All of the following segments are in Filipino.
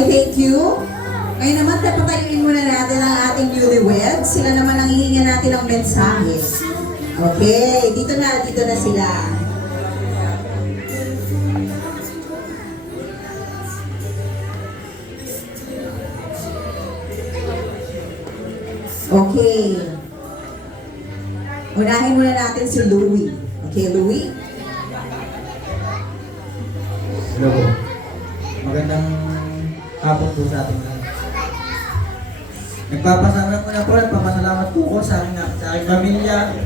Okay, thank you. Ngayon naman, papatayuin muna natin ang ating newlyweds. Sila naman ang hihingan natin ng mensahe. Okay, dito na sila. Okay. Unahin muna natin si Louie. Okay, Louie? Hello po. Magandang hapon po sa ating lahat. Nagpapasalamat po ko sa aking pamilya.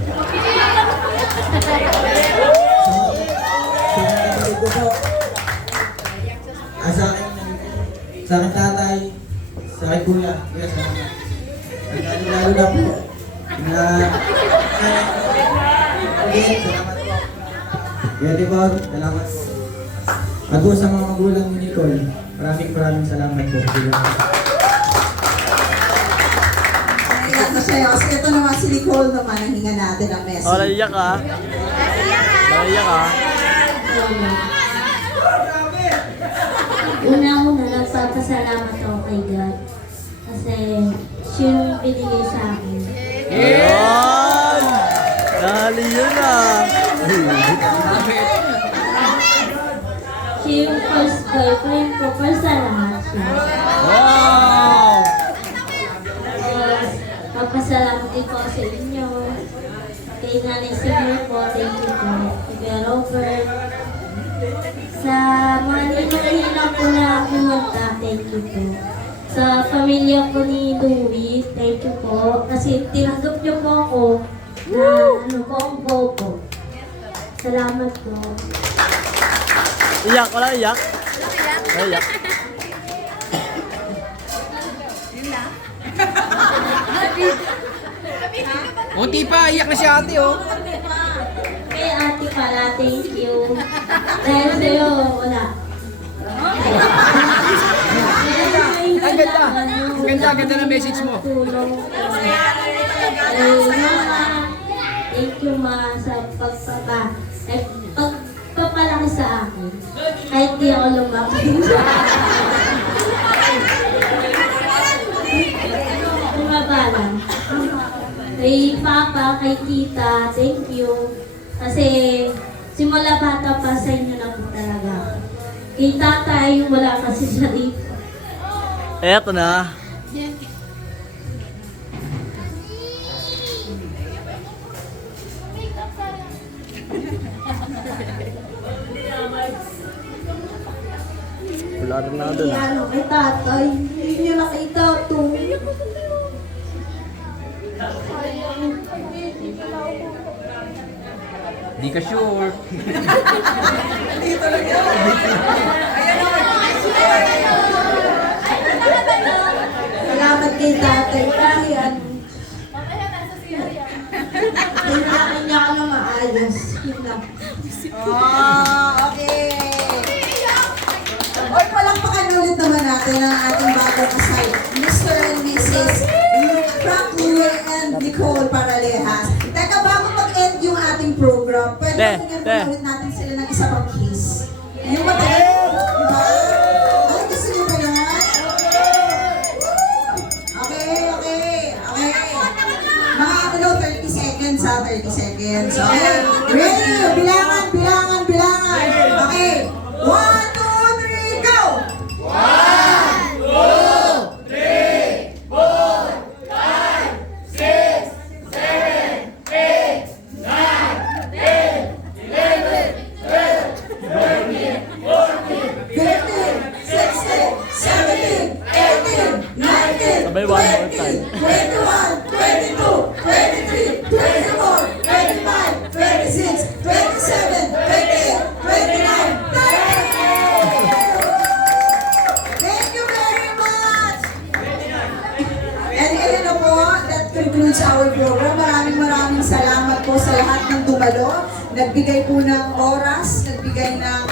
Sa ko po. Sa aking tatay. Sa aking kuya. Kuya, salamat. Lalo na po. Again, salamat po. Kuya Tibor, salamat po. At po sa mga magulang ni Nicole, maraming salamat po. Naiyak na siya. Kasi ito naman si Nicole naman ang hinga natin ang message. Oh, naiyak ka? Naiyak ka? Una-una, nagpapasalamat ako kay God. Kasi siya yung binigay sa akin. Ayan! Dali yun ah! Siya yung first boyfriend ko, first sa lahat siya. Wow! Tapos, papasalamat din po sa inyo. Kay Nanay Sigmar po, thank you po. Kay Kuya Robert. Sa mga ninang po na pumunta, thank you po. Sa pamilya po ni Louie, thank you po. Kasi tinanggap niyo po ako na ano po ang bobo. Salamat po. Iyak, wala iyak? Wala iyak? Unti pa, iyak na si ate oh. Kay ate pala, thank you. Dahil sa'yo, wala. Ang ganda. Ang ganda ng message mo. Tulong. Mama, thank you ma sa pagpapalaki sa akin. Kahit di ako lumaki. Bumaba lang. Kay Papa, kay Tita, thank you. Kasi simula bata pa sa inyo na po talaga. Kay Tatay, wala kasi siya dito. Eto na. Wala rin na doon. Ano kay Tatay, hindi niya nakita ito. Di ka sure. Salamat kay Tatay. Kasi ano, kailangan niya ako na maayos. Yun lang. Okay. Oy, palakpakan ulit naman natin ang ating bagong kasal, Mr. and Mrs. Frank Louie and Nicole Paralejas. Teka, bago mag-end yung ating program, pwede bigyan ulit natin sila ng isa pang kiss. Yung matagal, diba? Ay, gusto niyo ba yun? Okay. Mga 30 seconds ha, 30 seconds. Okay, ready? Bilangan. Okay, 1, 2, 3, go! 19, Sabay one more time. 21, 22, 23, 24, 25, 26, 27, 28, 29, 30! Thank you very much! And ayun na po, that concludes our program. Maraming salamat po sa lahat ng dumalo. Nagbigay po ng oras, nagbigay ng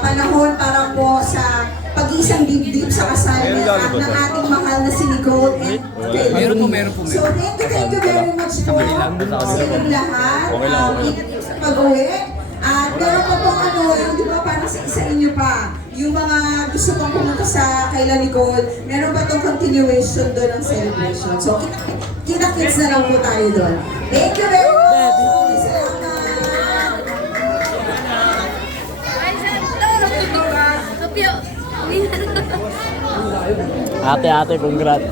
panahon para po sa pag-iisang dibdib sa kasal ng ating mahal na si Nicole and kay Meron po. So thank you very much po sa inyong lahat. Ingat po sa pag-uwi. At meron pa po yung di ba parang sa isa inyo pa, yung mga gusto pang pumunta sa kaila Nicole, meron ba itong continuation doon ng celebration? So, kita-kits na lang po tayo doon. Thank you very much! Salamat! Ate, congrats.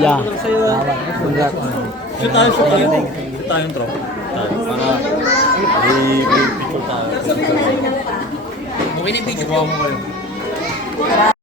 Yeah. Salamat. Congrats. Shoot tayong drop. Para i-picture tayo. Okay na yung video ko.